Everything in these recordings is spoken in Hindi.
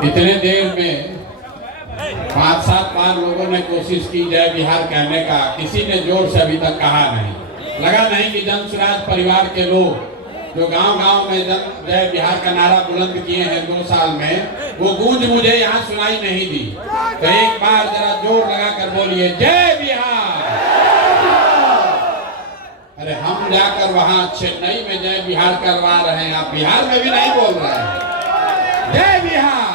इतने देर में 5-7 बार लोगों ने कोशिश की जय बिहार कहने का, किसी ने जोर से अभी तक कहा नहीं। लगा नहीं कि जन स्वराज परिवार के लोग जो गांव-गांव में जय बिहार का नारा बुलंद किए हैं 2 साल में, वो गूंज मुझे यहाँ सुनाई नहीं दी। तो एक बार जरा जोर लगाकर बोलिए जय बिहार। अरे हम जाकर वहां चेन्नई में जय बिहार करवा रहे हैं, आप बिहार में भी नहीं बोल रहे हैं। जय बिहार,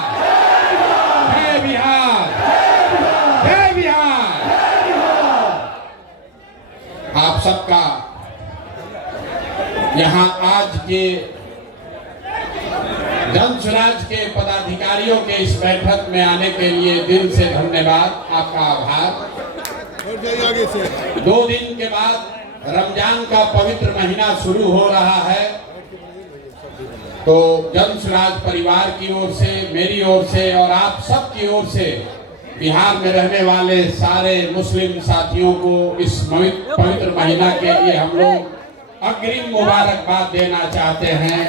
जय बिहार, जय बिहार। आप सबका यहाँ आज के जन स्वराज के पदाधिकारियों के इस बैठक में आने के लिए दिल से धन्यवाद, आपका आभार। 2 दिन के बाद रमजान का पवित्र महीना शुरू हो रहा है, तो जन स्वराज परिवार की ओर से, मेरी ओर से और आप सब की ओर से बिहार में रहने वाले सारे मुस्लिम साथियों को इस पवित्र महीना के लिए हम लोग अग्रिम मुबारकबाद देना चाहते हैं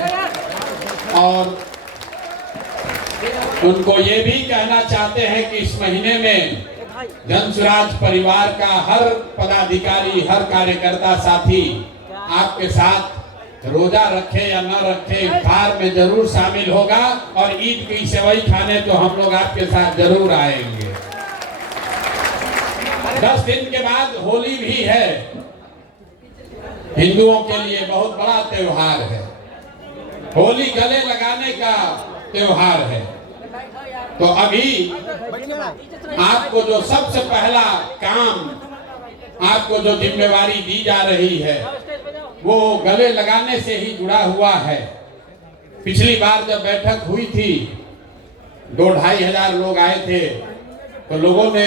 और उनको ये भी कहना चाहते हैं कि इस महीने में जन स्वराज परिवार का हर पदाधिकारी, हर कार्यकर्ता साथी आपके साथ रोजा रखे या न रखे इफ्तार में जरूर शामिल होगा और ईद की सेवई खाने तो हम लोग आपके साथ जरूर आएंगे। 10 दिन के बाद होली भी है, हिंदुओं के लिए बहुत बड़ा त्योहार है। होली गले लगाने का त्योहार है। तो अभी आपको जो सबसे पहला काम, आपको जो जिम्मेवारी दी जा रही है, वो गले लगाने से ही जुड़ा हुआ है। पिछली बार जब बैठक हुई थी 2-2.5 हजार लोग आए थे, तो लोगों ने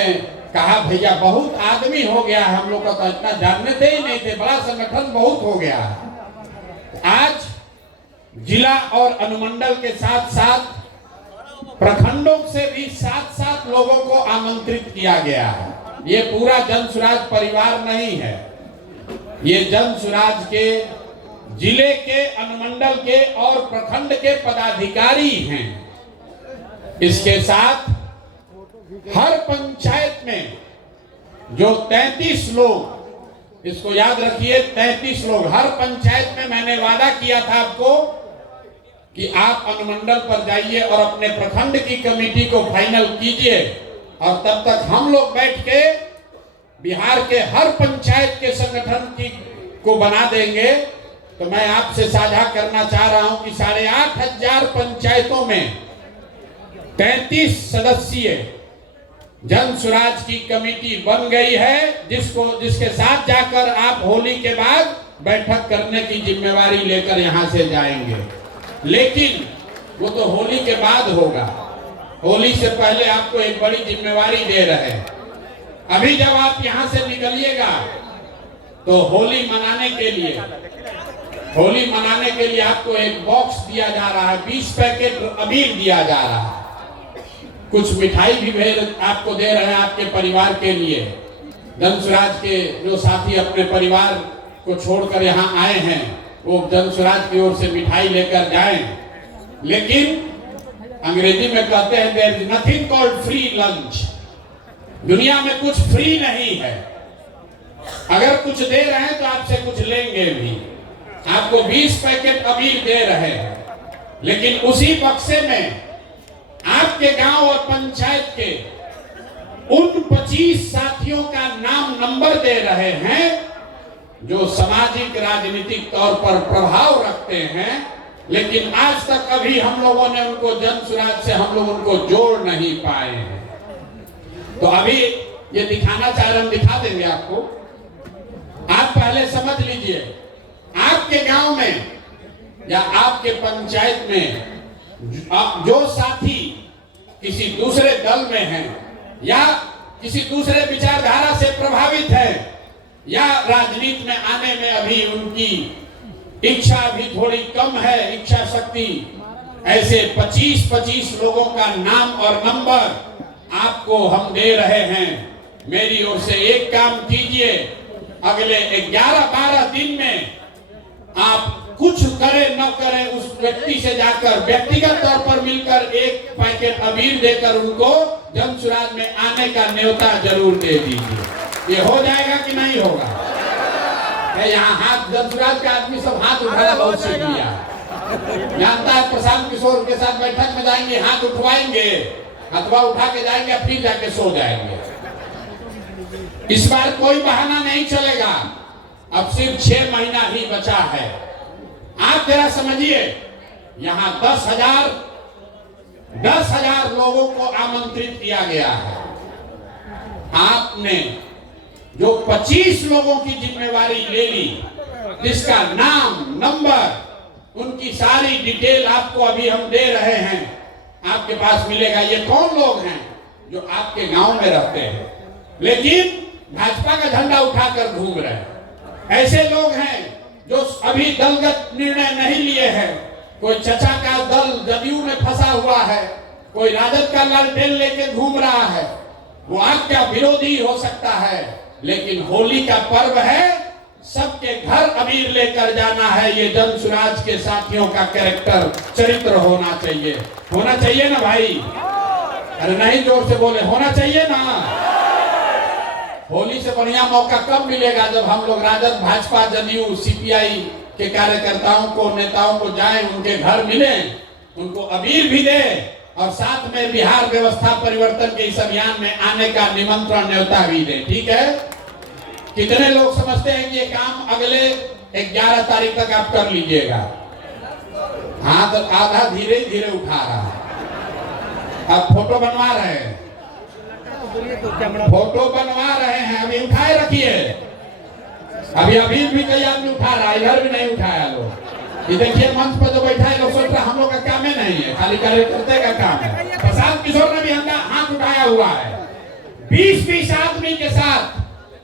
कहा भैया बहुत आदमी हो गया, हम लोग का तो इतना जानते ही नहीं थे, बड़ा संगठन बहुत हो गया। आज जिला और अनुमंडल के साथ साथ प्रखंडों से भी 7-7 लोगों को आमंत्रित किया गया है। ये पूरा जन स्वराज परिवार नहीं है, ये जन स्वराज के जिले के, अनुमंडल के और प्रखंड के पदाधिकारी हैं। इसके साथ हर पंचायत में जो 33 लोग, इसको याद रखिए 33 लोग, हर पंचायत में मैंने वादा किया था आपको कि आप अनुमंडल पर जाइए और अपने प्रखंड की कमेटी को फाइनल कीजिए और तब तक हम लोग बैठ के बिहार के हर पंचायत के संगठन को बना देंगे। तो मैं आपसे साझा करना चाह रहा हूं कि 8,500 पंचायतों में 33 सदस्यीय जन स्वराज की कमेटी बन गई है, जिसके साथ जाकर आप होली के बाद बैठक करने की जिम्मेवारी लेकर यहां से जाएंगे। लेकिन वो तो होली के बाद होगा, होली से पहले आपको एक बड़ी जिम्मेवारी दे रहे हैं। अभी जब आप यहां से निकलिएगा तो होली मनाने के लिए आपको एक बॉक्स दिया जा रहा है, 20 पैकेट अबीर दिया जा रहा है, कुछ मिठाई भी आपको दे रहे हैं आपके परिवार के लिए। जन स्वराज के जो साथी अपने परिवार को छोड़कर यहाँ आए हैं, वो जन स्वराज की ओर से मिठाई लेकर जाएं। लेकिन अंग्रेजी में कहते हैं there is nothing called free lunch. दुनिया में कुछ फ्री नहीं है, अगर कुछ दे रहे हैं तो आपसे कुछ लेंगे भी। आपको 20 पैकेट अबीर दे रहे हैं, लेकिन उसी बक्से में आपके गांव और पंचायत के उन 25 साथियों का नाम नंबर दे रहे हैं जो सामाजिक राजनीतिक तौर पर प्रभाव रखते हैं, लेकिन आज तक अभी हम लोगों ने उनको जन स्वराज से हम लोग उनको जोड़ नहीं पाए हैं। तो अभी ये दिखाना चाह रहे, हम दिखा देंगे आपको। आप पहले समझ लीजिए, आपके गांव में या आपके पंचायत में जो साथी किसी दूसरे दल में हैं या किसी दूसरे विचारधारा से प्रभावित है या राजनीति में आने में अभी उनकी इच्छा भी थोड़ी कम है, इच्छा शक्ति, ऐसे 25 लोगों का नाम और नंबर आपको हम दे रहे हैं। मेरी ओर से एक काम कीजिए, अगले 11-12 दिन में आप कुछ करे न करे उस व्यक्ति से जाकर व्यक्तिगत तौर पर मिलकर एक पैकेट अबीर देकर उनको जनसुराज में आने का न्योता जरूर दे दीजिए। ये हो जाएगा कि नहीं होगा? यहाँ हाथ जनसुराज के आदमी सब हाथ उठाना बहुत सीख लिया, जानता है। प्रशांत किशोर के साथ बैठक में जाएंगे, हाथ उठवाएंगे, हथवा उठा के जाएंगे, फिर जाके सो जाएंगे। इस बार कोई बहाना नहीं चलेगा। अब सिर्फ 6 महीना ही बचा है। आप जरा समझिए, यहाँ 10,000 लोगों को आमंत्रित किया गया है। आपने जो 25 लोगों की जिम्मेवारी ले ली, जिसका नाम, नंबर, उनकी सारी डिटेल आपको अभी हम दे रहे हैं, आपके पास मिलेगा। ये कौन लोग हैं जो आपके गांव में रहते हैं लेकिन भाजपा का झंडा उठाकर घूम रहे हैं? ऐसे लोग हैं जो अभी दलगत निर्णय नहीं लिए हैं। कोई चचा का दल जदयू में फंसा हुआ है, कोई राजद का लालटेन लेके घूम रहा है। वो आपका विरोधी हो सकता है, लेकिन होली का पर्व है, सबके घर अबीर लेकर जाना है। ये जनसुराज के साथियों का कैरेक्टर, चरित्र होना चाहिए। होना चाहिए ना भाई? अरे नहीं, जोर से बोले, होना चाहिए ना। होली से बढ़िया मौका कब मिलेगा? जब हम लोग राजद, भाजपा, जदयू, सीपीआई के कार्यकर्ताओं को, नेताओं को जाएं, उनके घर मिलें, उनको अबीर भी दें और साथ में बिहार व्यवस्था परिवर्तन के इस अभियान में आने का निमंत्रण, न्योता भी दें। ठीक है? कितने लोग समझते हैं कि ये काम अगले 11 तारीख तक आप कर लीजिएगा? हाथ आधा धीरे धीरे उठा रहा है। अब फोटो बनवा रहे हैं, फोटो बनवा रहे हैं, अभी उठाए रखिए। अभी भी कई आदमी उठा रहा है, इधर भी नहीं उठाया लोग। ये देखिए मंच पर जो बैठा है, लोग सोच रहे हम लोग का काम ही नहीं है, खाली कार्यकर्ता का काम है। प्रशांत किशोर ने भी हाथ उठाया हुआ है। 20-20 आदमी के साथ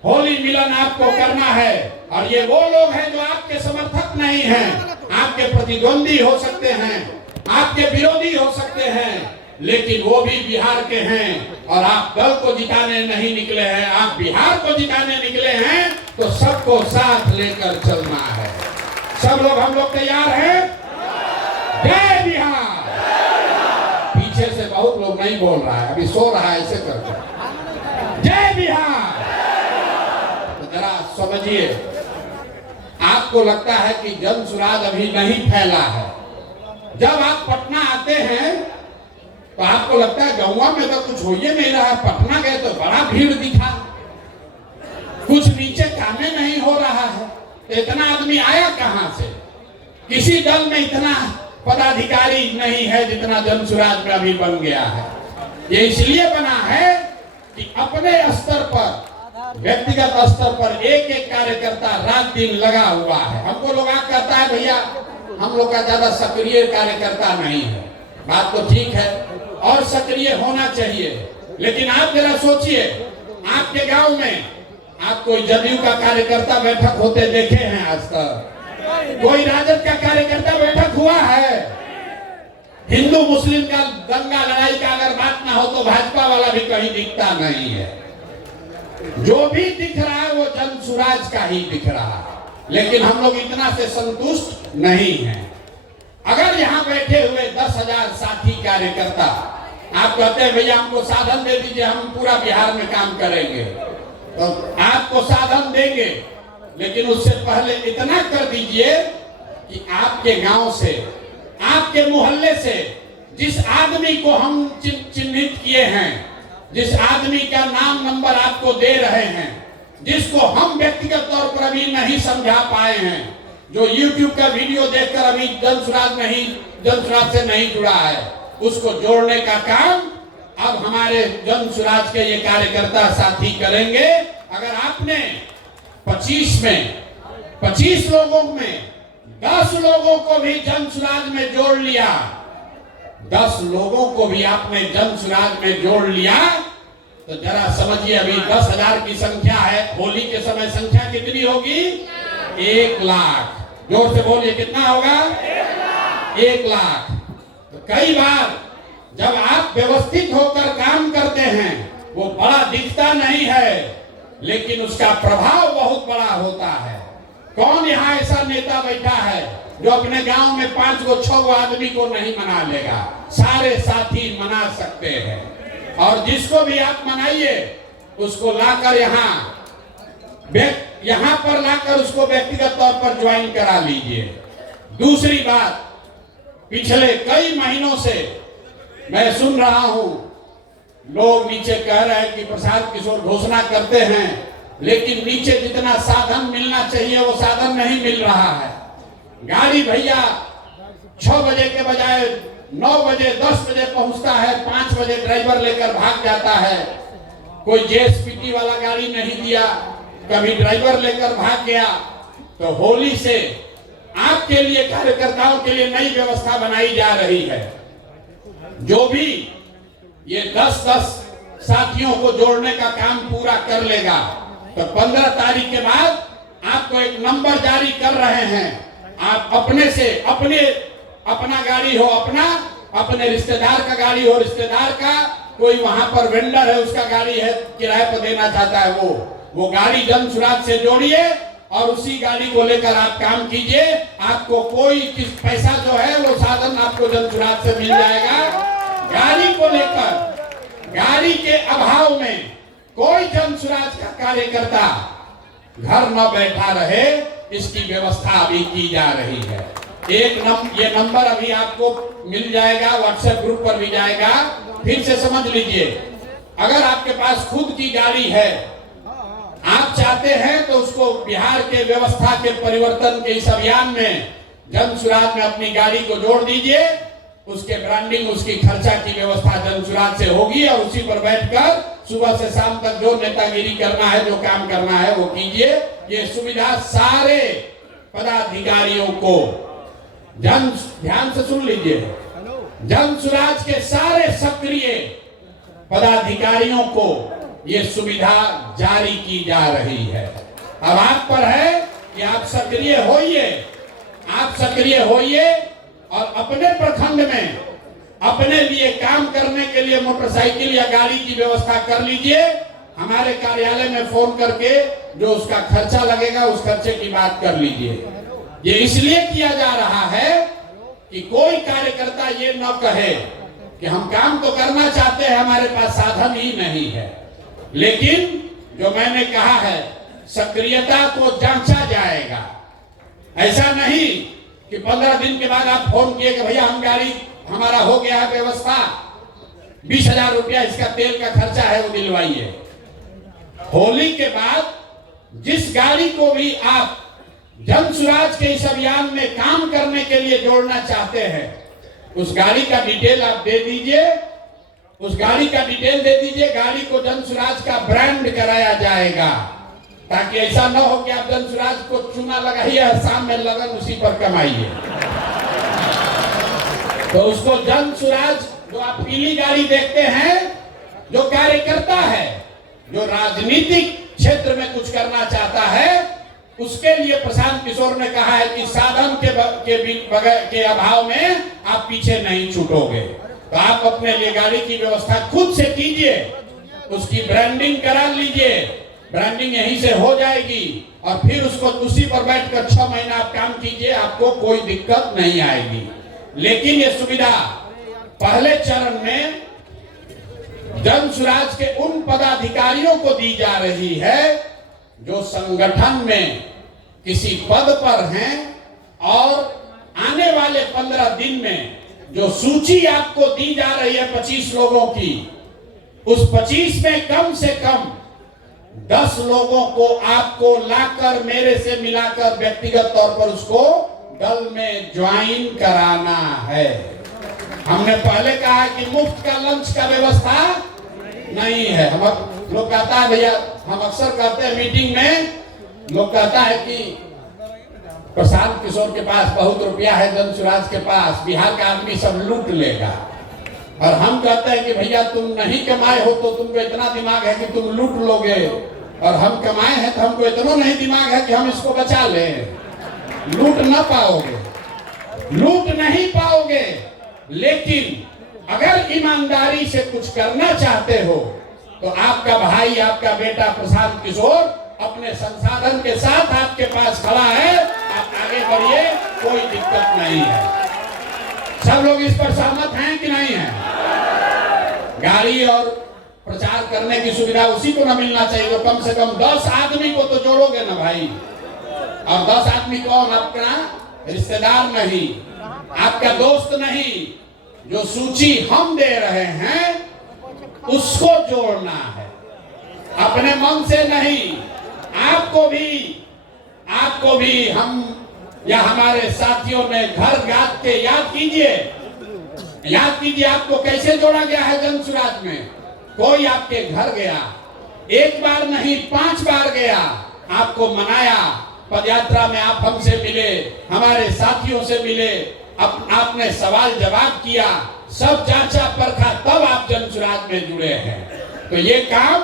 होली मिलन आपको करना है। और ये वो लोग हैं जो आपके समर्थक नहीं हैं, आपके प्रतिद्वंदी हो सकते हैं, आपके विरोधी हो सकते हैं, लेकिन वो भी बिहार के हैं। और आप दल को जिताने नहीं निकले हैं, आप बिहार को जिताने निकले हैं। तो सबको साथ लेकर चलना है। सब लोग, हम लोग तैयार हैं? जय बिहार। पीछे से बहुत लोग नहीं बोल रहा है, अभी सो रहा है, ऐसे करके जय बिहार। तो जरा समझिए, आपको लगता है कि जनसुराज अभी नहीं फैला है। जब आप पटना आते हैं तो आपको लगता है गौवा में तो कुछ हो ही नहीं रहा है। पटना गए तो बड़ा भीड़ दिखा, कुछ नीचे कामे नहीं हो रहा है। इतना आदमी आया कहां से? किसी दल में इतना पदाधिकारी नहीं है जितना जनसुराज में अभी बन गया है। ये इसलिए बना है कि अपने स्तर पर, व्यक्तिगत स्तर पर एक एक कार्यकर्ता रात दिन लगा हुआ है। हमको लोग कहता है भैया हम लोग का ज्यादा सक्रिय कार्यकर्ता नहीं है। बात तो ठीक है, और सक्रिय होना चाहिए, लेकिन आप जरा सोचिए, आपके गांव में आप कोई जदयू का कार्यकर्ता बैठक होते देखे हैं आज तक? कोई राजद का कार्यकर्ता बैठक हुआ है? हिंदू मुस्लिम का दंगा लड़ाई का अगर बात ना हो तो भाजपा वाला भी कहीं दिखता नहीं है। जो भी दिख रहा है वो जनसुराज का ही दिख रहा है। लेकिन हम लोग इतना से संतुष्ट नहीं हैं। अगर यहाँ बैठे हुए 10,000 साथी कार्यकर्ता आप कहते हैं भैया हमको साधन दे दीजिए, हम पूरा बिहार में काम करेंगे, तो आपको साधन देंगे, लेकिन उससे पहले इतना कर दीजिए कि आपके गांव से, आपके मोहल्ले से जिस आदमी को हम चिन्हित किए हैं, जिस आदमी का नाम नंबर आपको दे रहे हैं, जिसको हम व्यक्तिगत तौर पर अभी नहीं समझा पाए हैं, जो YouTube का वीडियो देखकर अभी जनसुराज से नहीं जुड़ा है, उसको जोड़ने का काम अब हमारे जनसुराज के ये कार्यकर्ता साथी करेंगे। अगर आपने 25 लोगों में 10 लोगों को भी जनसुराज में जोड़ लिया, 10 लोगों को भी आपने जनसुराज में जोड़ लिया, तो जरा समझिए अभी 10,000 की संख्या है। होली के समय संख्या कितनी होगी? 1 लाख। जोर से बोलिए, कितना होगा? 1 लाख। तो कई बार जब आप व्यवस्थित होकर काम करते हैं, वो बड़ा दिखता नहीं है, लेकिन उसका प्रभाव बहुत बड़ा होता है। कौन यहाँ ऐसा नेता बैठा है जो अपने गांव में 5 गो 6 गो आदमी को नहीं मना लेगा? सारे साथी मना सकते हैं। और जिसको भी आप मनाइए उसको लाकर यहाँ पर लाकर उसको व्यक्तिगत तौर पर ज्वाइन करा लीजिए। दूसरी बात, पिछले कई महीनों से मैं सुन रहा हूं, लोग नीचे कह रहे हैं कि प्रशांत किशोर घोषणा करते हैं, लेकिन नीचे जितना साधन मिलना चाहिए वो साधन नहीं मिल रहा है। गाड़ी भैया 6 बजे के बजाय 9 बजे 10 बजे पहुंचता है, 5 बजे ड्राइवर लेकर भाग जाता है। कोई जेएसपीटी वाला गाड़ी नहीं दिया, कभी ड्राइवर लेकर भाग गया। तो होली से आपके लिए, कार्यकर्ताओं के लिए नई व्यवस्था बनाई जा रही है। जो भी ये 10-10 साथियों को जोड़ने का काम पूरा कर लेगा तो 15 तारीख के बाद आपको एक नंबर जारी कर रहे हैं। आप अपने से अपना गाड़ी हो अपने रिश्तेदार का गाड़ी हो रिश्तेदार का, कोई वहां पर वेंडर है उसका गाड़ी है किराए पर देना चाहता है, वो गाड़ी जन सुराज से जोड़िए और उसी गाड़ी को लेकर आप काम कीजिए। आपको कोई पैसा जो है वो साधन आपको जन सुराज से मिल जाएगा। गाड़ी को लेकर, गाड़ी के अभाव में कोई जन सुराज का कार्यकर्ता घर न बैठा रहे, इसकी व्यवस्था अभी की जा रही है। ये नंबर अभी आपको मिल जाएगा, व्हाट्सएप ग्रुप पर भी जाएगा। फिर से समझ लीजिए, अगर आपके पास खुद की गाड़ी है, आप चाहते हैं तो उसको बिहार के व्यवस्था के परिवर्तन के इस अभियान में जन सुराज में अपनी गाड़ी को जोड़ दीजिए। उसके ब्रांडिंग, उसकी खर्चा की व्यवस्था जन सुराज से होगी और उसी पर बैठकर सुबह से शाम तक जो नेतागिरी करना है, जो काम करना है वो कीजिए। ये सुविधा सारे पदाधिकारियों को, ध्यान से सुन लीजिए, जन सुराज के सारे सक्रिय पदाधिकारियों को ये सुविधा जारी की जा रही है। अब आप पर है कि आप सक्रिय होइए और अपने प्रखंड में अपने लिए काम करने के लिए मोटरसाइकिल या गाड़ी की व्यवस्था कर लीजिए। हमारे कार्यालय में फोन करके जो उसका खर्चा लगेगा उस खर्चे की बात कर लीजिए। ये इसलिए किया जा रहा है कि कोई कार्यकर्ता ये न कहे कि हम काम तो करना चाहते हैं, हमारे पास साधन ही नहीं है। लेकिन जो मैंने कहा है, सक्रियता को जांचा जाएगा। ऐसा नहीं कि 15 दिन के बाद आप फोन किए कि भैया हम गाड़ी, हमारा हो गया है व्यवस्था, 20,000 रुपया इसका तेल का खर्चा है वो दिलवाइए। होली के बाद जिस गाड़ी को भी आप जन सुराज के इस अभियान में काम करने के लिए जोड़ना चाहते हैं, उस गाड़ी का डिटेल आप दे दीजिए, उस गाड़ी का डिटेल दे दीजिए। गाड़ी को जन सुराज का ब्रांड कराया जाएगा, ताकि ऐसा न हो कि आप जन सुराज को चूना लगाइए, शाम में लगन उसी पर कमाइए। तो उसको जन सुराज, जो आप पीली गाड़ी देखते हैं, जो कार्यकर्ता है, जो राजनीतिक क्षेत्र में कुछ करना चाहता है, उसके लिए प्रशांत किशोर ने कहा है कि साधन के अभाव में आप पीछे नहीं छूटोगे। तो आप अपने लिए गाड़ी की व्यवस्था खुद से कीजिए, उसकी ब्रांडिंग करा लीजिए, ब्रांडिंग यहीं से हो जाएगी और फिर उसको उसी पर बैठकर 6 महीना आप काम कीजिए, आपको कोई दिक्कत नहीं आएगी। लेकिन ये सुविधा पहले चरण में जन सुराज के उन पदाधिकारियों को दी जा रही है जो संगठन में किसी पद पर हैं और आने वाले 15 दिन में जो सूची आपको दी जा रही है 25 लोगों की, उस 25 में कम से कम 10 लोगों को आपको लाकर मेरे से मिलाकर व्यक्तिगत तौर पर उसको दल में ज्वाइन कराना है। हमने पहले कहा कि मुफ्त का लंच का व्यवस्था नहीं है। हम लोग कहता है भैया, हम अक्सर कहते हैं मीटिंग में, लोग कहता है कि प्रशांत किशोर के पास बहुत रुपया है, जन सुराज के पास बिहार का आदमी सब लूट लेगा। और हम कहते हैं कि भैया तुम नहीं कमाए हो तो तुमको इतना दिमाग है कि तुम लूट लोगे, और हम कमाए हैं तो हमको इतना नहीं दिमाग है कि हम इसको बचा लें। लूट ना पाओगे, लूट नहीं पाओगे, लेकिन अगर ईमानदारी से कुछ करना चाहते हो तो आपका भाई, आपका बेटा प्रशांत किशोर अपने संसाधन के साथ आपके पास खड़ा है, आप आगे बढ़िए, कोई दिक्कत नहीं है। सब लोग इस पर सहमत हैं कि नहीं है? गाड़ी और प्रचार करने की सुविधा उसी को ना मिलना चाहिए तो कम से कम 10 आदमी को तो जोड़ोगे ना भाई। और 10 आदमी कौन? आपका रिश्तेदार नहीं, आपका दोस्त नहीं, जो सूची हम दे रहे हैं उसको जोड़ना है, अपने मन से नहीं। आपको भी हम या हमारे साथियों ने घर जात के याद कीजिए आपको कैसे जोड़ा गया है जन सुराज में। कोई आपके घर गया, एक बार नहीं 5 बार गया, आपको मनाया, पदयात्रा में आप हमसे मिले, हमारे साथियों से मिले, आपने सवाल जवाब किया, सब जांचा परखा, तब आप जन सुराज में जुड़े हैं। तो ये काम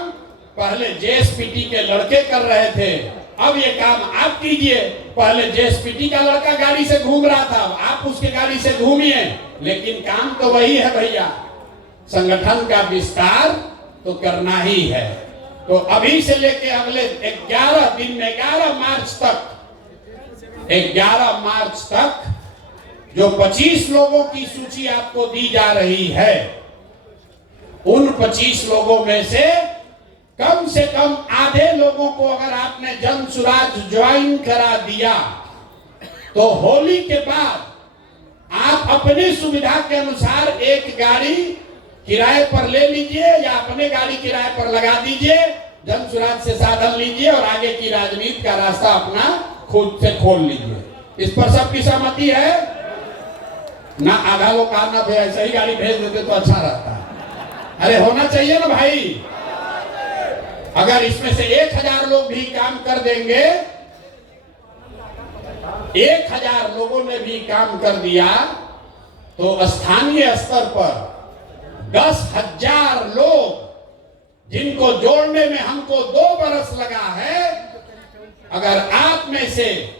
पहले जेएसपीटी के लड़के कर रहे थे, अब ये काम आप कीजिए। पहले जेएसपीटी का लड़का गाड़ी से घूम रहा था, आप उसके गाड़ी से घूमिए, लेकिन काम तो वही है भैया, संगठन का विस्तार तो करना ही है। तो अभी से लेके अगले 11 दिन में 11 मार्च तक जो 25 लोगों की सूची आपको दी जा रही है, उन 25 लोगों में से कम आधे लोगों को अगर आपने जन सुराज ज्वाइन करा दिया तो होली के बाद आप अपनी सुविधा के अनुसार एक गाड़ी किराए पर ले लीजिए या अपने गाड़ी किराए पर लगा दीजिए, जन सुराज से साधन लीजिए और आगे की राजनीति का रास्ता अपना खुद से खोल लीजिए। इस पर सबकी सहमति है ना? आधा लोग कहा ना भाई ऐसा ही गाड़ी भेज देते तो अच्छा रहता है। अरे होना चाहिए ना भाई। अगर इसमें से 1000 लोग भी काम कर देंगे, 1000 लोगों ने भी काम कर दिया तो स्थानीय स्तर पर 10,000 लोग, जिनको जोड़ने में हमको 2 बरस लगा है, अगर आप में से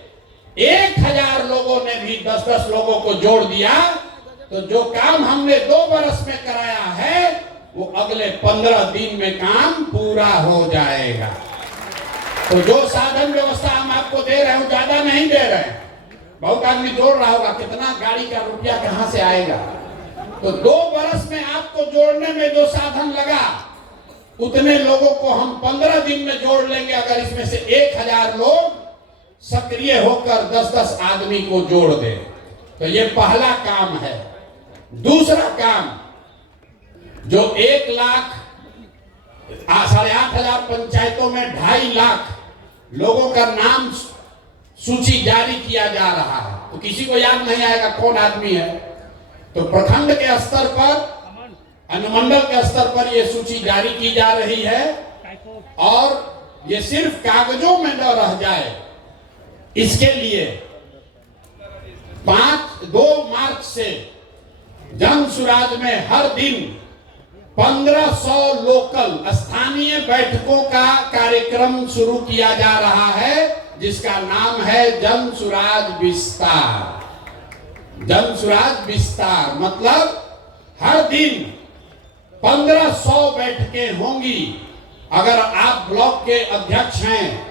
1000 लोगों ने भी 10-10 लोगों को जोड़ दिया तो जो काम हमने 2 बरस में कराया है वो अगले 15 दिन में काम पूरा हो जाएगा। तो जो साधन व्यवस्था हम आपको दे रहे हैं ज्यादा नहीं दे रहे हैं। बहुत आदमी जोड़ रहा होगा कितना गाड़ी का रुपया कहां से आएगा, तो 2 बरस में आपको जोड़ने में जो साधन लगा उतने लोगों को हम 15 दिन में जोड़ लेंगे। अगर इसमें से 1000 लोग सक्रिय होकर 10-10 आदमी को जोड़ दे तो ये पहला काम है। दूसरा काम, जो 1 लाख 8,500 पंचायतों में 2.5 लाख लोगों का नाम सूची जारी किया जा रहा है, तो किसी को याद नहीं आएगा कौन आदमी है। तो प्रखंड के स्तर पर, अनुमंडल के स्तर पर यह सूची जारी की जा रही है और ये सिर्फ कागजों में न रह जाए, इसके लिए 2 मार्च से जन सुराज में हर दिन 1500 लोकल स्थानीय बैठकों का कार्यक्रम शुरू किया जा रहा है, जिसका नाम है जन सुराज विस्तार। जन सुराज विस्तार मतलब हर दिन 1500 बैठकें होंगी। अगर आप ब्लॉक के अध्यक्ष हैं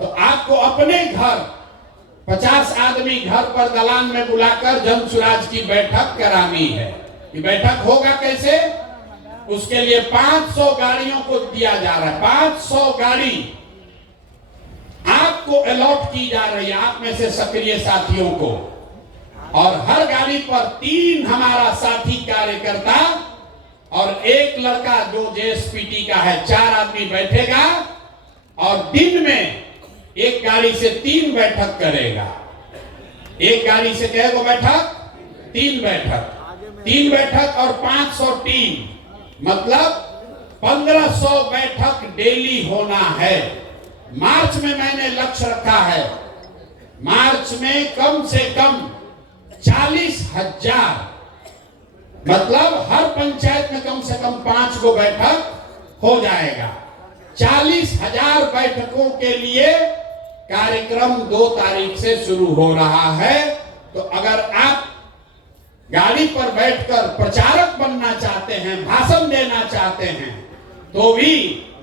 तो आपको अपने घर 50 आदमी घर पर दलान में बुलाकर जन सुराज की बैठक करानी है। ये बैठक होगा कैसे? उसके लिए 500 गाड़ियों को दिया जा रहा है। 500 गाड़ी आपको अलॉट की जा रही है, आप में से सक्रिय साथियों को, और हर गाड़ी पर 3 हमारा साथी कार्यकर्ता और 1 लड़का जो जेएसपीटी का है, 4 आदमी बैठेगा और दिन में एक गाड़ी से 3 बैठक करेगा। एक गाड़ी से कितने बैठक? 3 बैठक। 3 बैठक और 500 टीम, मतलब 1500 बैठक डेली होना है। मार्च में मैंने लक्ष्य रखा है, मार्च में कम से कम 40,000, मतलब हर पंचायत में कम से कम 5 गो बैठक हो जाएगा। 40,000 बैठकों के लिए कार्यक्रम 2 तारीख से शुरू हो रहा है। तो अगर आप गाड़ी पर बैठकर प्रचारक बनना चाहते हैं, भाषण देना चाहते हैं, तो भी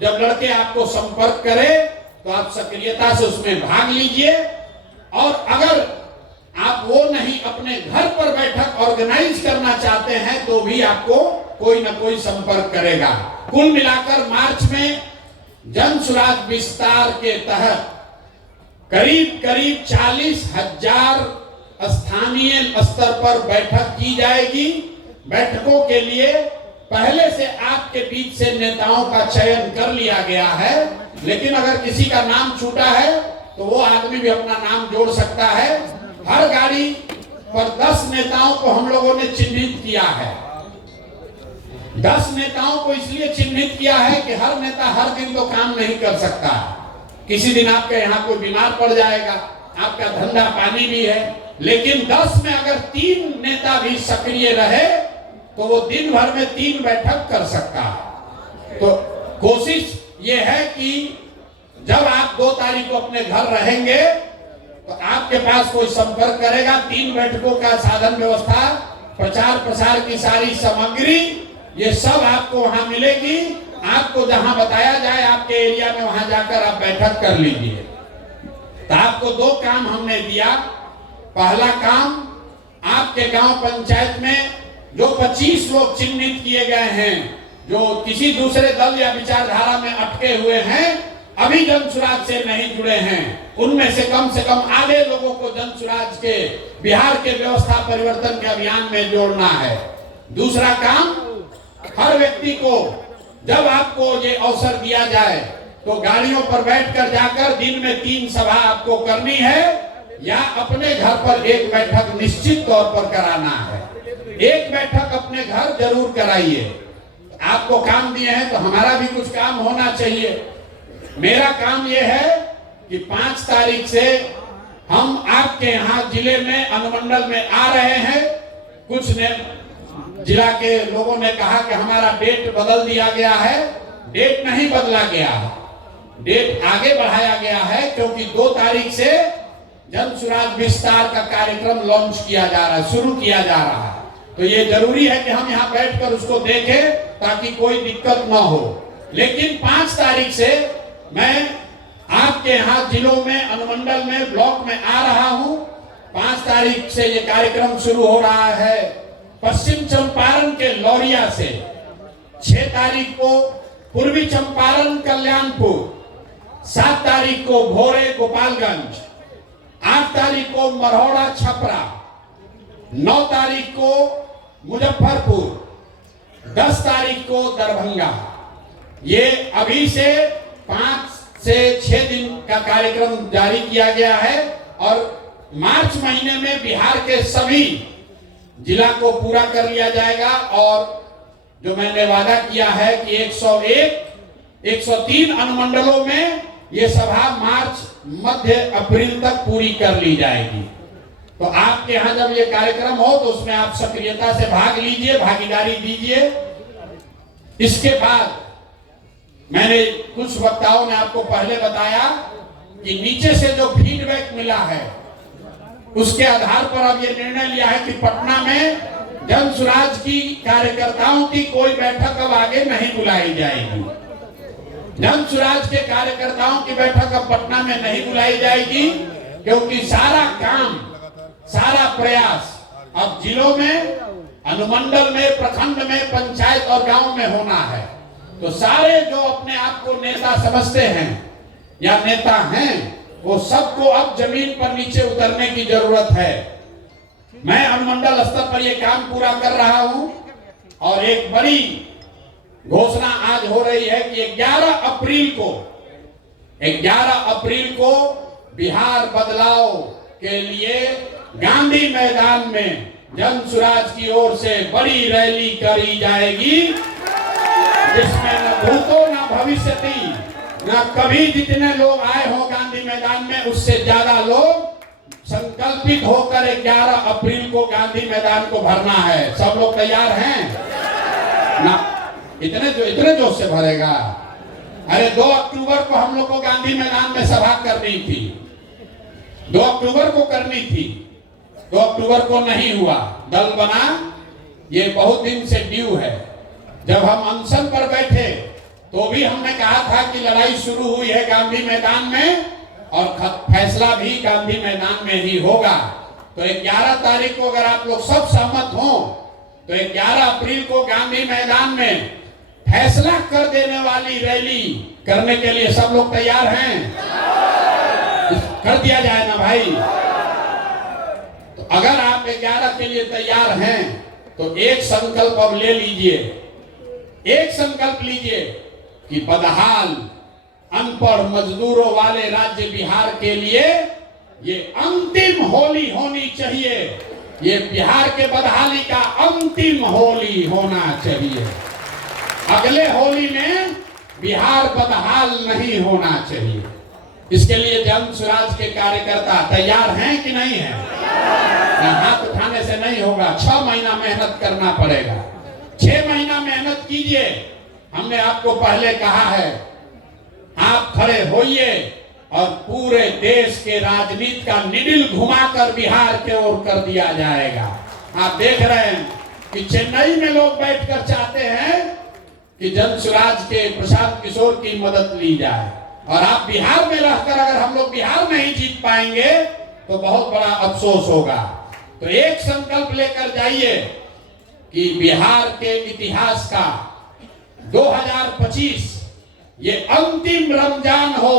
जब लड़के आपको संपर्क करें तो आप सक्रियता से उसमें भाग लीजिए। और अगर आप वो नहीं अपने घर पर बैठक ऑर्गेनाइज करना चाहते हैं तो भी आपको कोई ना कोई संपर्क करेगा। कुल मिलाकर मार्च में जन सुराज विस्तार के तहत करीब करीब 40,000 स्थानीय स्तर पर बैठक की जाएगी। बैठकों के लिए पहले से आपके बीच से नेताओं का चयन कर लिया गया है, लेकिन अगर किसी का नाम छूटा है तो वो आदमी भी अपना नाम जोड़ सकता है। हर गाड़ी पर 10 नेताओं को हम लोगों ने चिन्हित किया है। 10 नेताओं को इसलिए चिन्हित किया है कि हर नेता हर दिन तो काम नहीं कर सकता। किसी दिन आपके यहाँ कोई बीमार पड़ जाएगा, आपका धंधा पानी भी है, लेकिन 10 में अगर 3 नेता भी सक्रिय रहे तो वो दिन भर में 3 बैठक कर सकता है। तो कोशिश ये है कि जब आप 2 तारीख को अपने घर रहेंगे तो आपके पास कोई संपर्क करेगा। 3 बैठकों का साधन व्यवस्था, प्रचार प्रसार की सारी सामग्री, ये सब आपको वहां मिलेगी। आपको जहां बताया जाए आपके एरिया में वहां जाकर आप बैठक कर लीजिए। तो आपको 2 काम हमने दिया। पहला काम, आपके गांव पंचायत में जो 25 लोग चिन्हित किए गए हैं, जो किसी दूसरे दल या विचारधारा में अटके हुए हैं, अभी जन सुराज से नहीं जुड़े हैं, उनमें से कम आधे लोगों को जन सुराज के बिहार के व्यवस्था परिवर्तन के अभियान में जोड़ना है। दूसरा काम, हर व्यक्ति को जब आपको ये अवसर दिया जाए तो गाड़ियों पर बैठकर जाकर दिन में 3 सभा आपको करनी है या अपने घर पर एक बैठक निश्चित तौर पर कराना है। एक बैठक अपने घर जरूर कराइए। आपको काम दिए हैं तो हमारा भी कुछ काम होना चाहिए। मेरा काम यह है कि 5 तारीख से हम आपके यहाँ जिले में अनुमंडल में आ रहे हैं। कुछ ने जिला के लोगों ने कहा कि हमारा डेट बदल दिया गया है। डेट नहीं बदला गया, डेट आगे बढ़ाया गया है, क्योंकि 2 तारीख से जन सुराज विस्तार का कार्यक्रम लॉन्च किया जा रहा है, शुरू किया जा रहा है। तो ये जरूरी है कि हम यहाँ बैठकर उसको देखें ताकि कोई दिक्कत ना हो। लेकिन 5 तारीख से मैं आपके यहाँ जिलों में, अनुमंडल में, ब्लॉक में आ रहा हूँ। 5 तारीख से ये कार्यक्रम शुरू हो रहा है पश्चिम चंपारण के लौरिया से। 6 तारीख को पूर्वी चंपारण कल्याणपुर, 7 तारीख को भोरे गोपालगंज, 8 तारीख को मरौड़ा छपरा, 9 तारीख को मुजफ्फरपुर, 10 तारीख को दरभंगा। ये अभी से 5 से 6 दिन का कार्यक्रम जारी किया गया है और मार्च महीने में बिहार के सभी जिला को पूरा कर लिया जाएगा। और जो मैंने वादा किया है कि 103 अनुमंडलों में ये सभा मार्च मध्य अप्रैल तक पूरी कर ली जाएगी। तो आपके यहाँ जब ये कार्यक्रम हो तो उसमें आप सक्रियता से भाग लीजिए, भागीदारी दीजिए। इसके बाद मैंने कुछ वक्ताओं ने आपको पहले बताया कि नीचे से जो फीडबैक मिला है उसके आधार पर अब ये निर्णय लिया है कि पटना में जन सुराज की कार्यकर्ताओं की कोई बैठक अब आगे नहीं बुलाई जाएगी। जन सुराज के कार्यकर्ताओं की बैठक अब पटना में नहीं बुलाई जाएगी, क्योंकि सारा काम, सारा प्रयास अब जिलों में, अनुमंडल में, प्रखंड में, पंचायत और गांव में होना है। तो सारे जो अपने आप को नेता समझते हैं या नेता हैं, वो सबको अब जमीन पर नीचे उतरने की जरूरत है। मैं अनुमंडल स्तर पर ये काम पूरा कर रहा हूं और एक बड़ी घोषणा आज हो रही है कि 11 अप्रैल को बिहार बदलाव के लिए गांधी मैदान में जन सुराज की ओर से बड़ी रैली करी जाएगी, जिसमें न भूतो न भविष्यति, न कभी जितने लोग आए हो गांधी मैदान में उससे ज्यादा लोग संकल्पित होकर 11 अप्रैल को गांधी मैदान को भरना है। सब लोग तैयार हैं ना? इतने जोश से भरेगा। अरे 2 अक्टूबर को हम लोग को गांधी मैदान में सभा करनी थी, 2 अक्टूबर को करनी थी, 2 अक्टूबर को नहीं हुआ। दल बना, ये बहुत दिन से ड्यू है। जब हम अनशन पर बैठे तो भी हमने कहा था कि लड़ाई शुरू हुई है गांधी मैदान में और फैसला भी गांधी मैदान में ही होगा। तो 11 तारीख को अगर आप लोग सब सहमत हो तो 11 अप्रैल को गांधी मैदान में फैसला कर देने वाली रैली करने के लिए सब लोग तैयार हैं? कर दिया जाए ना भाई। तो अगर आप 11 के लिए तैयार हैं तो एक संकल्प अब ले लीजिए, एक संकल्प लीजिए कि बदहाल अनपढ़ मजदूरों वाले राज्य बिहार के लिए ये अंतिम होली होनी चाहिए। ये बिहार के बदहाली का अंतिम होली होना चाहिए। अगले होली में बिहार बदहाल नहीं होना चाहिए। इसके लिए जन स्वराज के कार्यकर्ता तैयार हैं कि नहीं है? हाथ उठाने से नहीं होगा, 6 महीना मेहनत करना पड़ेगा। 6 महीना मेहनत कीजिए। हमने आपको पहले कहा है, आप खड़े होइए और पूरे देश के राजनीति का निडिल घुमाकर बिहार के ओर कर दिया जाएगा। आप देख रहे हैं कि चेन्नई में लोग बैठकर चाहते हैं कि जन स्वराज के प्रशांत किशोर की मदद ली जाए, और आप बिहार में रहकर अगर हम लोग बिहार नहीं जीत पाएंगे तो बहुत बड़ा अफसोस होगा। तो एक संकल्प लेकर जाइए कि बिहार के इतिहास का 2025 ये अंतिम रमजान हो,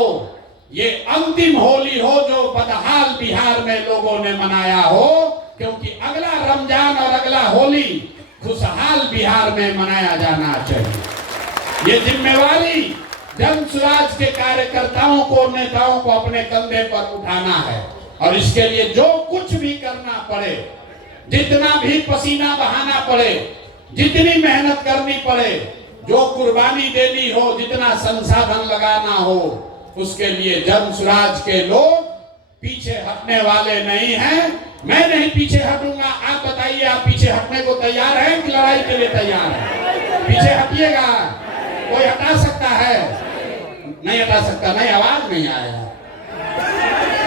ये अंतिम होली हो जो बदहाल बिहार में लोगों ने मनाया हो, क्योंकि अगला रमजान और अगला होली खुशहाल बिहार में मनाया जाना चाहिए। ये जिम्मेवारी जन स्वराज के कार्यकर्ताओं को, नेताओं को अपने कंधे पर उठाना है, और इसके लिए जो कुछ भी करना पड़े, जितना भी पसीना बहाना पड़े, जितनी मेहनत करनी पड़े, जो कुर्बानी देनी हो, जितना संसाधन लगाना हो, उसके लिए जन स्वराज के लोग पीछे हटने वाले नहीं हैं। मैं नहीं पीछे हटूंगा। आप बताइए, आप पीछे हटने को तैयार हैं कि लड़ाई के लिए तैयार हैं? पीछे हटिएगा। कोई हटा सकता है? नहीं हटा सकता। नहीं, आवाज नहीं आया।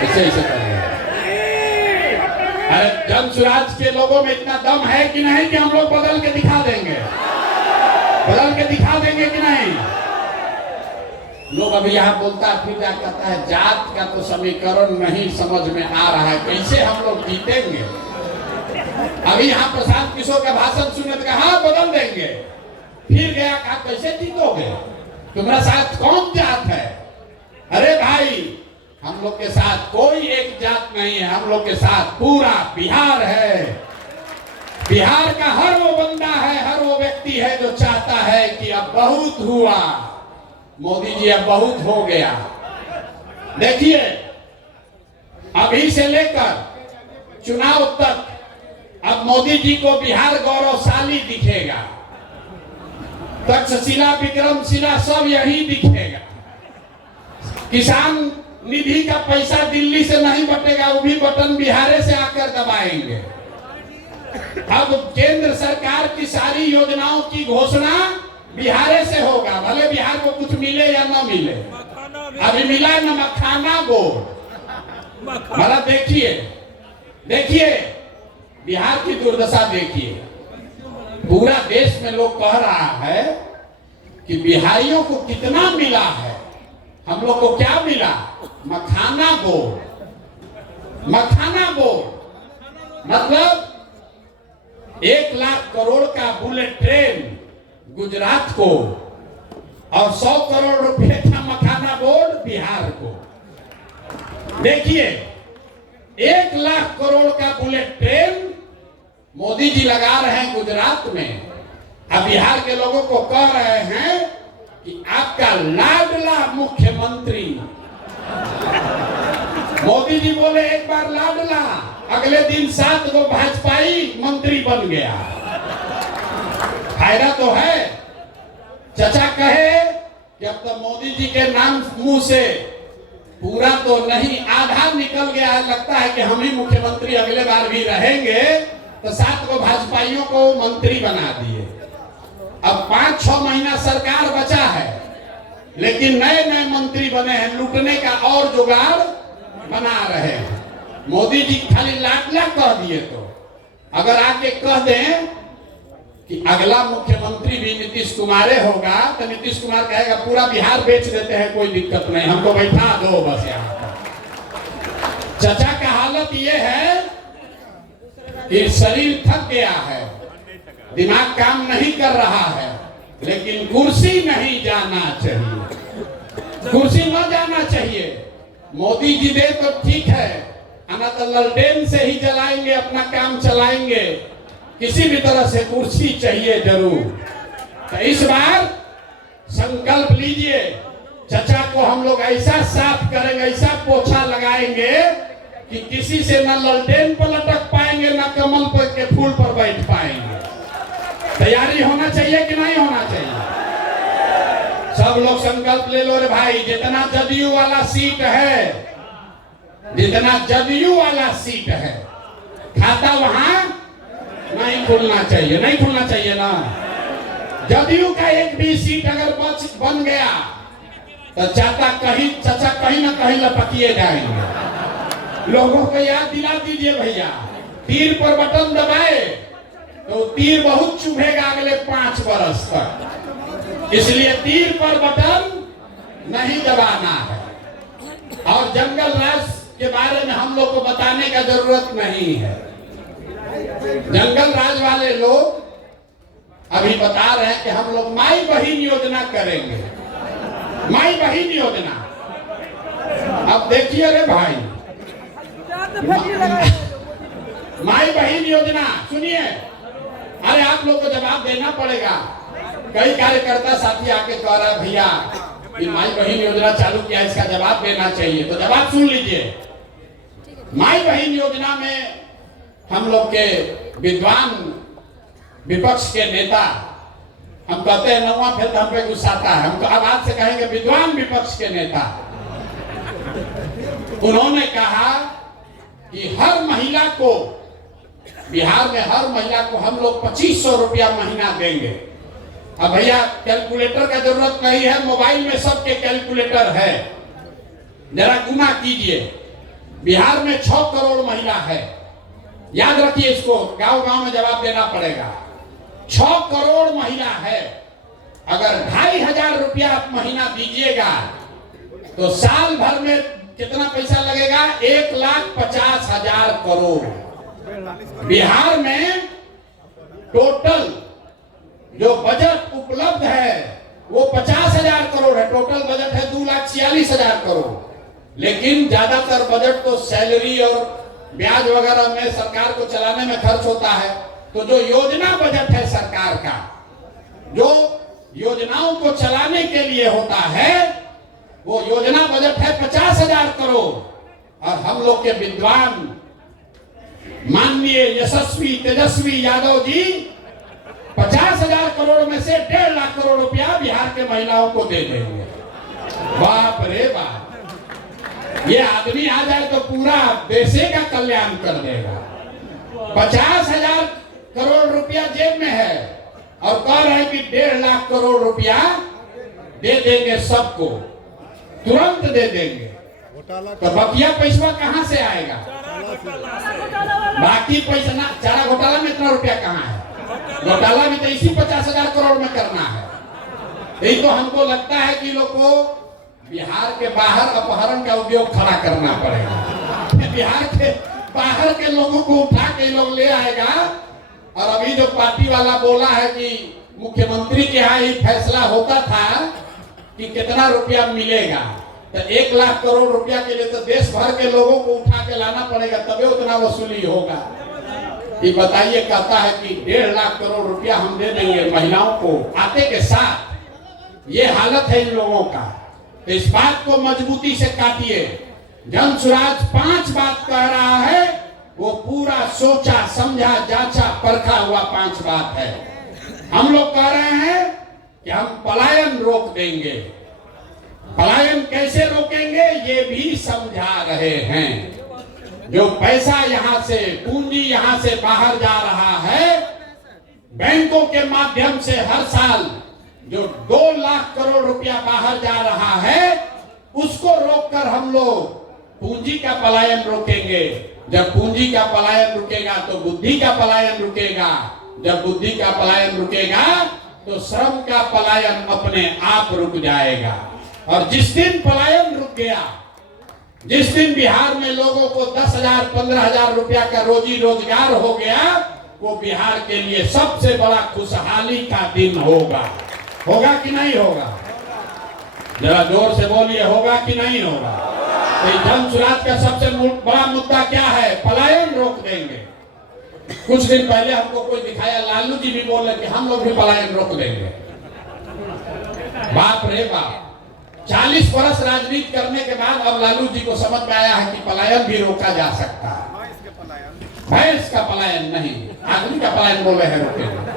ऐसे ऐसे करेंगे। अरे जन स्वराज के लोगों में इतना दम है कि नहीं कि हम लोग बदल के दिखा देंगे? बदल के दिखा देंगे कि नहीं? लोग अभी यहाँ बोलता फिर क्या कहता है, जात का तो समीकरण नहीं समझ में आ रहा है, कैसे हम लोग जीतेंगे? अभी यहाँ प्रशांत किशोर का भाषण सुने तो कहा बदल देंगे, फिर गया कहा कैसे जीतोगे? तुम्हारा साथ कौन जात है? अरे भाई, हम लोग के साथ कोई एक जात नहीं है, हम लोग के साथ पूरा बिहार है। बिहार का हर वो बंदा है, हर वो व्यक्ति है जो चाहता है कि अब बहुत हुआ, मोदी जी अब बहुत हो गया। देखिए, अभी से लेकर चुनाव तक अब मोदी जी को बिहार गौरवशाली दिखेगा। तक्षशिला, विक्रमशिला सब यही दिखेगा। किसान निधि का पैसा दिल्ली से नहीं बटेगा, वो भी बटन बिहार से आकर दबाएंगे। अब केंद्र सरकार की सारी योजनाओं की घोषणा बिहार से होगा, भले बिहार को कुछ मिले या न मिले। अभी मिला न मखाना बोर्ड। मतलब देखिए, देखिए बिहार की दुर्दशा देखिए। पूरा देश में लोग कह रहा है कि बिहारियों को कितना मिला है, हम लोग को क्या मिला? मखाना बोर्ड। मखाना बोर्ड मतलब 1 लाख करोड़ का बुलेट ट्रेन गुजरात को, और 100 करोड़ रुपए का मखाना बोर्ड बिहार को। देखिए, 1 लाख करोड़ का बुलेट ट्रेन मोदी जी लगा रहे हैं गुजरात में। अब बिहार के लोगों को कह रहे हैं कि आपका लाडला मुख्यमंत्री, मोदी जी बोले एक बार लाडला, अगले दिन 7 गो भाजपाई मंत्री बन गया। फायदा तो है। चचा कहे कि अब तो मोदी जी के नाम मुंह से पूरा तो नहीं, आधा निकल गया है, लगता है कि हम ही मुख्यमंत्री अगले बार भी रहेंगे, तो 7 गो भाजपाइयों को मंत्री बना दिए। अब 5-6 महीना सरकार बचा है, लेकिन नए नए मंत्री बने हैं, लूटने का और जुगाड़ बना रहे हैं। मोदी जी खाली लाडला कह दिए, तो अगर आके कह दें कि अगला मुख्यमंत्री भी नीतीश कुमार होगा, तो नीतीश कुमार कहेगा पूरा बिहार बेच देते हैं, कोई दिक्कत नहीं, हमको बैठा दो बस यहाँ पर। चाचा का हालत ये है कि शरीर थक गया है, दिमाग काम नहीं कर रहा है, लेकिन कुर्सी नहीं जाना चाहिए, कुर्सी न जाना चाहिए। मोदी जी दे तो ठीक है, आना तो ललटेन से ही जलाएंगे, अपना काम चलाएंगे, किसी भी तरह से कुर्सी चाहिए जरूर। तो इस बार संकल्प लीजिए, चचा को हम लोग ऐसा साफ करेंगे, ऐसा पोछा लगाएंगे कि किसी से न ललटेन पर लटक पाएंगे, न कमल पर के फूल पर बैठ पाएंगे। तैयारी होना चाहिए कि नहीं होना चाहिए? सब लोग संकल्प ले लो रे भाई। जितना जदयू वाला सीट है, जितना जदयू वाला सीट है, खाता वहां नहीं खुलना चाहिए, नहीं खुलना चाहिए ना। जदयू का एक भी सीट अगर बन गया तो चाचा कहीं ना कहीं लपकिए जाएंगे। लोगों को याद दिला दीजिए भैया, तीर पर बटन दबाए तो तीर बहुत चुभेगा अगले 5 वर्ष तक, इसलिए तीर पर बटन नहीं दबाना है। और जंगल राज के बारे में हम लोग को बताने का जरूरत नहीं है। जंगल राज वाले लोग अभी बता रहे हैं कि हम लोग माई बहिन योजना करेंगे, माई बहिन योजना। अब देखिए रे भाई, माई बहिन योजना सुनिए, अरे आप लोग को जवाब देना पड़ेगा। कई कार्यकर्ता साथी आके कह रहा है भैया कि माई बहिन योजना चालू किया, इसका जवाब देना चाहिए, तो जवाब सुन लीजिए। माई बहिन योजना में हम लोग के विद्वान विपक्ष के नेता, हम कहते हैं नौवां फिर हम पे गुस्साता है, हमको आवाज से कहेंगे विद्वान विपक्ष के नेता, उन्होंने कहा कि हर महिला को, बिहार में हर महिला को हम लोग 2500 रुपया महीना देंगे। अब भैया कैलकुलेटर का जरूरत नहीं है, मोबाइल में सबके कैलकुलेटर है, जरा गुना कीजिए। बिहार में 6 करोड़ महिला है, याद रखिए इसको, गांव गांव में जवाब देना पड़ेगा। 6 करोड़ महिला है, अगर 2500 रुपया आप महीना दीजिएगा तो साल भर में कितना पैसा लगेगा? 1,50,000 करोड़। बिहार में टोटल जो बजट उपलब्ध है वो 50,000 करोड़ है, टोटल बजट है 2,46,000 करोड़। लेकिन ज्यादातर बजट तो सैलरी और ब्याज वगैरह में सरकार को चलाने में खर्च होता है। तो जो योजना बजट है सरकार का, जो योजनाओं को चलाने के लिए होता है, वो योजना बजट है 50,000 करोड़। और हम लोग के विद्वान माननीय यशस्वी तेजस्वी यादव जी 50,000 करोड़ में से 1.5 लाख करोड़ रुपया बिहार के महिलाओं को दे देंगे। बाप रे बाप, ये आदमी आ जाए तो पूरा देश का कल्याण कर देगा। 50,000 करोड़ रुपया जेब में है और कह रहे हैं कि 1.5 लाख करोड़ रुपया दे देंगे सबको, तुरंत दे देंगे। तो बकिया पैसा कहां से आएगा? बाकी पैसा ना, चारा घोटाला में इतना रुपया कहां है? घोटाला भी तो इसी 50,000 करोड़ में करना है। यही तो हमको लगता है कि लोग को बिहार के बाहर अपहरण का उद्योग खड़ा करना पड़ेगा। बिहार के बाहर के लोगों को उठा के लोग ले आएगा। और अभी जो पार्टी वाला बोला है कि मुख्यमंत्री के यहाँ ही फैसला होता था कि कितना रुपया मिलेगा, तो 1 लाख करोड़ रुपया के लिए तो देश भर के लोगों को उठा के लाना पड़ेगा, तभी उतना वसूली होगा। ये बताइए, कहता है कि 1.5 लाख करोड़ रुपया हम दे देंगे महिलाओं को आते के साथ। ये हालत है इन लोगों का। तो इस बात को मजबूती से काटिए। जन सुराज 5 बात कह रहा है, वो पूरा सोचा समझा जांचा परखा हुआ 5 बात है। हम लोग कह रहे हैं कि हम पलायन रोक देंगे। पलायन कैसे रोकेंगे ये भी समझा रहे हैं। जो पैसा यहाँ से, पूंजी यहाँ से बाहर जा रहा है, बैंकों के माध्यम से हर साल जो 2 लाख करोड़ रुपया बाहर जा रहा है, उसको रोककर हम लोग पूंजी का पलायन रोकेंगे। जब पूंजी का पलायन रुकेगा तो बुद्धि का पलायन रुकेगा। जब बुद्धि का पलायन रुकेगा तो श्रम का पलायन अपने आप रुक जाएगा। और जिस दिन पलायन रुक गया, जिस दिन बिहार में लोगों को 10,000 15,000 रुपया का रोजी रोजगार हो गया, वो बिहार के लिए सबसे बड़ा खुशहाली का दिन होगा। होगा कि नहीं होगा? जरा जोर से बोलिए, होगा कि नहीं होगा? तो जन सुराज का सबसे बड़ा मुद्दा क्या है? पलायन रोक देंगे। कुछ दिन पहले हमको कोई दिखाया, लालू जी भी बोल रहे कि हम लोग भी पलायन रोक देंगे। बाप रे बाप, 40 वर्ष राजनीति करने के बाद अब लालू जी को समझ में आया है कि पलायन भी रोका जा सकता है। भैंस का पलायन नहीं, आदमी का पलायन बोले हैं रोकेंगे।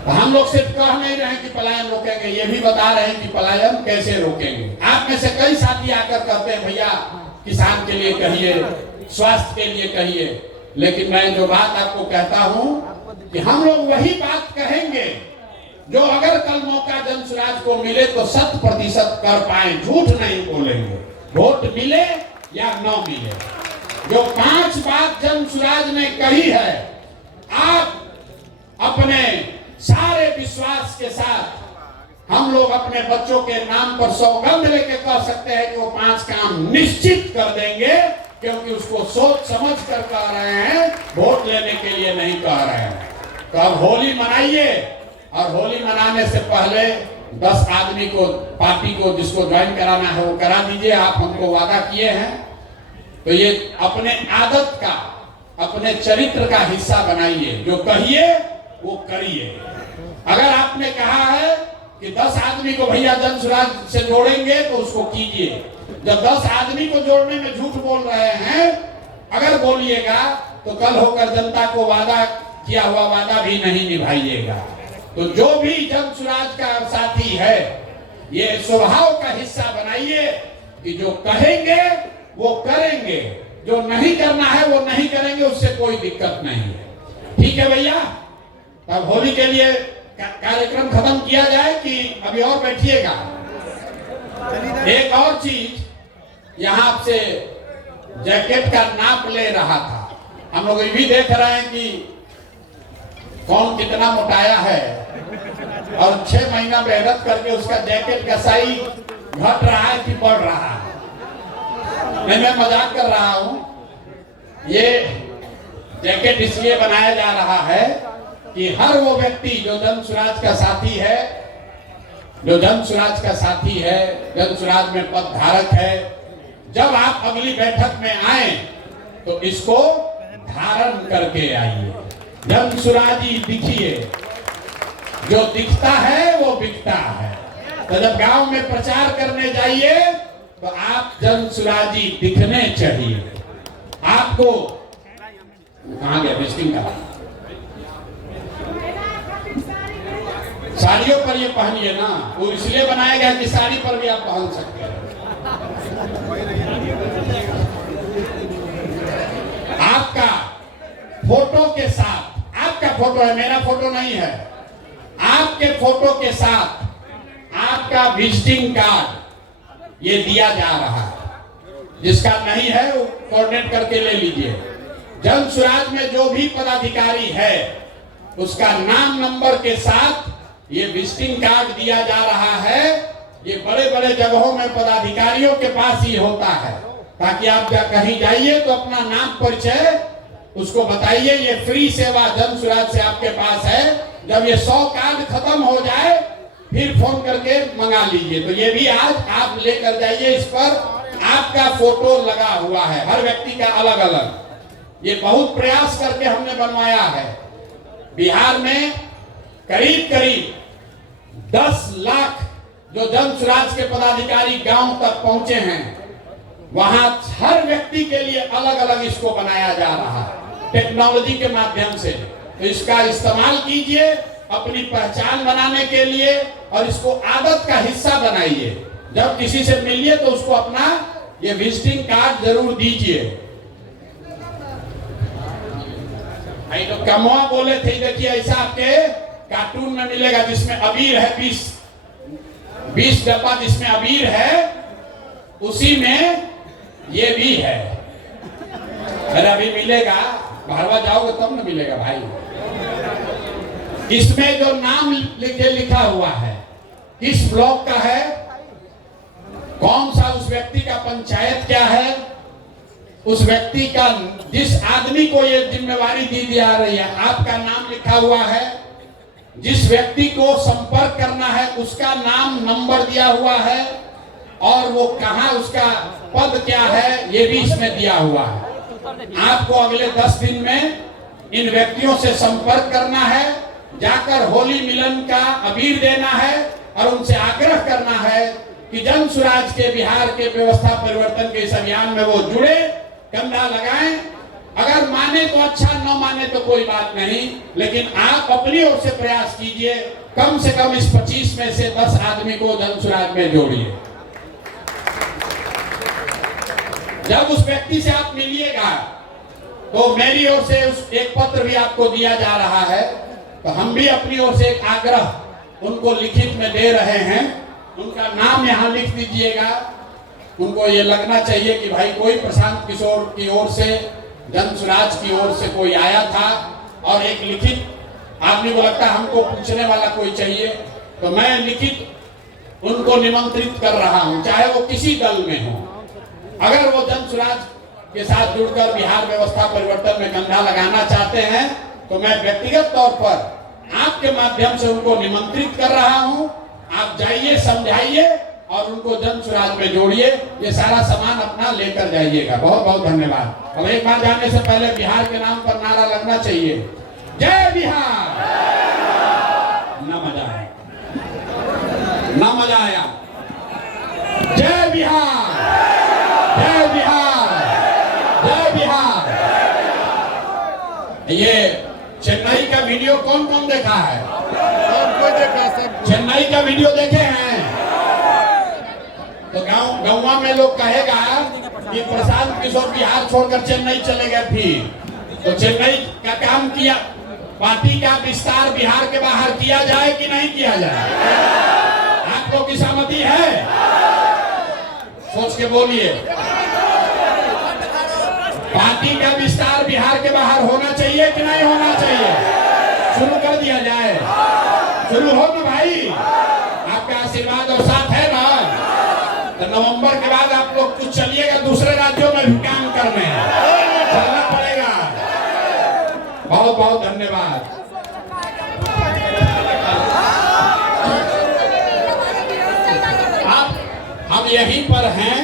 तो हम लोग सिर्फ कह नहीं रहे कि पलायन रोकेंगे, ये भी बता रहे हैं कि पलायन कैसे रोकेंगे। आप में से कई साथी आकर कहते हैं भैया किसान के लिए कहिए, स्वास्थ्य के लिए कहिए, लेकिन मैं जो बात आपको कहता हूं कि हम लोग वही बात कहेंगे जो अगर कल मौका जन सुराज को मिले तो 100% कर पाए, झूठ नहीं बोलेंगे। वोट मिले या न मिले, जो 5 बात जन सुराज ने कही है, आप अपने सारे विश्वास के साथ हम लोग अपने बच्चों के नाम पर सौगंध लेके कह सकते हैं कि वो 5 काम निश्चित कर देंगे, क्योंकि उसको सोच समझ कर कह रहे हैं, वोट लेने के लिए नहीं कह रहे हैं। तो अब होली मनाइए, और होली मनाने से पहले 10 आदमी को, पार्टी को जिसको ज्वाइन कराना है वो करा दीजिए। आप हमको वादा किए हैं, तो ये अपने आदत का, अपने चरित्र का हिस्सा बनाइए। जो कहिए वो करिए। अगर आपने कहा है कि 10 आदमी को भैया जन सुराज से जोड़ेंगे तो उसको कीजिए। जब 10 आदमी को जोड़ने में झूठ बोल रहे हैं, अगर बोलिएगा तो कल होकर जनता को वादा किया हुआ वादा भी नहीं निभाइएगा। तो जो भी जन सुराज का साथी है, ये स्वभाव का हिस्सा बनाइए कि जो कहेंगे वो करेंगे, जो नहीं करना है वो नहीं करेंगे, उससे कोई दिक्कत नहीं है। ठीक है भैया? तब होली के लिए कार्यक्रम खत्म किया जाए कि अभी और बैठिएगा? एक और चीज, यहाँ आपसे जैकेट का नाप ले रहा था। हम लोग ये भी देख रहे हैं कि कौन कितना मोटाया है, और 6 महीना मेहनत करके उसका जैकेट का साइज घट रहा है कि बढ़ रहा है। नहीं, मैं मजाक कर रहा हूं। ये जैकेट इसलिए बनाया जा रहा है कि हर वो व्यक्ति जो जन सुराज का साथी है, जो जन सुराज का साथी है, जन सुराज में पद धारक है, जब आप अगली बैठक में आए तो इसको धारण करके आइए। जन सुराजी दिखिए, जो दिखता है वो बिकता है। तो जब गांव में प्रचार करने जाइए तो आप जन सुराजी दिखने चाहिए। आपको कहां गया विजिटिंग का? साड़ियों पर ये पहनिए ना, वो इसलिए बनाया गया कि साड़ी पर भी आप पहन सकते हैं। आपका फोटो के साथ, आपका फोटो है, मेरा फोटो नहीं है, आपके फोटो के साथ आपका विजिटिंग कार्ड ये दिया जा रहा है। जिसका नहीं है वो कोऑर्डिनेट करके ले लीजिए। जन सुराज में जो भी पदाधिकारी है उसका नाम नंबर के साथ ये विजिटिंग कार्ड दिया जा रहा है। ये बड़े बड़े जगहों में पदाधिकारियों के पास ही होता है, ताकि आप कहीं जाइए तो अपना नाम परिचय उसको बताइए। ये फ्री सेवा जन सुराज से आपके पास है। जब ये 100 कार्ड खत्म हो जाए फिर फोन करके मंगा लीजिए। तो ये भी आज आप लेकर जाइए। इस पर आपका फोटो लगा हुआ है, हर व्यक्ति का अलग अलग। ये बहुत प्रयास करके हमने बनवाया है। बिहार में करीब करीब 10 लाख जो जन सुराज के पदाधिकारी गांव तक पहुंचे हैं, वहां हर व्यक्ति के लिए अलग अलग इसको बनाया जा रहा है टेक्नोलॉजी के माध्यम से। तो इसका इस्तेमाल कीजिए अपनी पहचान बनाने के लिए, और इसको आदत का हिस्सा बनाइए। जब किसी से मिलिए तो उसको अपना ये विजिटिंग कार्ड जरूर दीजिए। तो कमवा बोले थे, देखिए ऐसा आपके कार्टून में मिलेगा जिसमें अबीर है, 20 डब्बा जिसमें अबीर है, उसी में ये भी है। अरे अभी मिलेगा, भारवा जाओगे तब न मिलेगा भाई। इसमें जो नाम लिखा हुआ है किस ब्लॉक का है, कौन सा उस व्यक्ति का पंचायत क्या है, उस व्यक्ति का, जिस आदमी को ये जिम्मेवारी दी जा रही है, आपका नाम लिखा हुआ है, जिस व्यक्ति को संपर्क करना है उसका नाम नंबर दिया हुआ है, और वो कहां, उसका पद क्या है, ये भी इसमें दिया हुआ है। आपको अगले 10 दिन में इन व्यक्तियों से संपर्क करना है, जाकर होली मिलन का अबीर देना है और उनसे आग्रह करना है कि जन सुराज के बिहार के व्यवस्था परिवर्तन के इस अभियान में वो जुड़े, कंधा लगाएं। अगर माने तो अच्छा, न माने तो कोई बात नहीं, लेकिन आप अपनी ओर से प्रयास कीजिए, कम से कम इस 25 में से 10 आदमी को जन सुराज में जोड़िए। जब उस व्यक्ति से आप मिलिएगा तो मेरी ओर से उस एक पत्र भी आपको दिया जा रहा है, तो हम भी अपनी ओर से एक आग्रह उनको लिखित में दे रहे हैं। उनका नाम यहाँ लिख दीजिएगा। उनको ये लगना चाहिए कि भाई कोई प्रशांत किशोर की ओर से, जन सुराज की ओर से कोई आया था, और एक लिखित, आदमी को लगता है हमको पूछने वाला कोई चाहिए, तो मैं लिखित उनको निमंत्रित कर रहा हूं, चाहे वो किसी दल में हो। अगर वो जन सुराज के साथ जुड़कर बिहार व्यवस्था परिवर्तन में कंधा लगाना चाहते हैं, तो मैं व्यक्तिगत तौर पर आपके माध्यम से उनको निमंत्रित कर रहा हूं। आप जाइए, समझाइए और उनको जन सुराज में जोड़िए। ये सारा सामान अपना लेकर जाइएगा। बहुत बहुत धन्यवाद। अब एक बार जाने से पहले बिहार के नाम पर नारा लगना चाहिए, जय बिहार। ना मजा आया, ना मजा आया। जय बिहार, जय बिहार, जय बिहार। ये चेन्नई का वीडियो कौन कौन देखा है? कोई देखा सब। चेन्नई का वीडियो देखे हैं? तो गाँव में लोग कहेगा कि प्रशांत किशोर बिहार छोड़कर चेन्नई चले गए। फिर तो चेन्नई का काम किया, पार्टी का विस्तार बिहार के बाहर किया जाए कि नहीं किया जाए? आप लोग की सहमति है? सोच के बोलिए। पार्टी का विस्तार बिहार के बाहर होना चाहिए कि नहीं होना चाहिए? शुरू कर दिया जाए। शुरू हो ना भाई, आपका आशीर्वाद और साथ है ना? तो नवंबर के बाद आप लोग कुछ चलिएगा, दूसरे राज्यों में भी काम करने चलना पड़ेगा। बहुत बहुत धन्यवाद। हम यहीं पर हैं,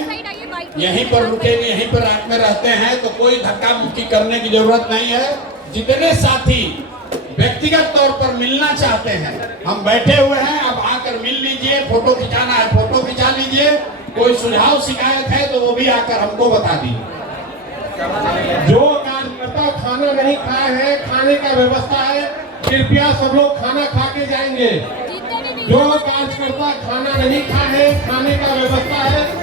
यहीं पर रुकेंगे, यहीं पर रात में रहते हैं, तो कोई धक्का मुक्की करने की जरूरत नहीं है। जितने साथी व्यक्तिगत तौर पर मिलना चाहते हैं, हम बैठे हुए हैं, अब आकर मिल लीजिए। फोटो खिंचाना है फोटो खिंचा लीजिए। कोई सुझाव शिकायत है तो वो भी आकर हमको बता दीजिए। जो कार्यकर्ता खाना नहीं खाए हैं, खाने का व्यवस्था है, कृपया सब लोग खाना खा के जाएंगे। जो कार्यकर्ता खाना नहीं खाए हैं, खाने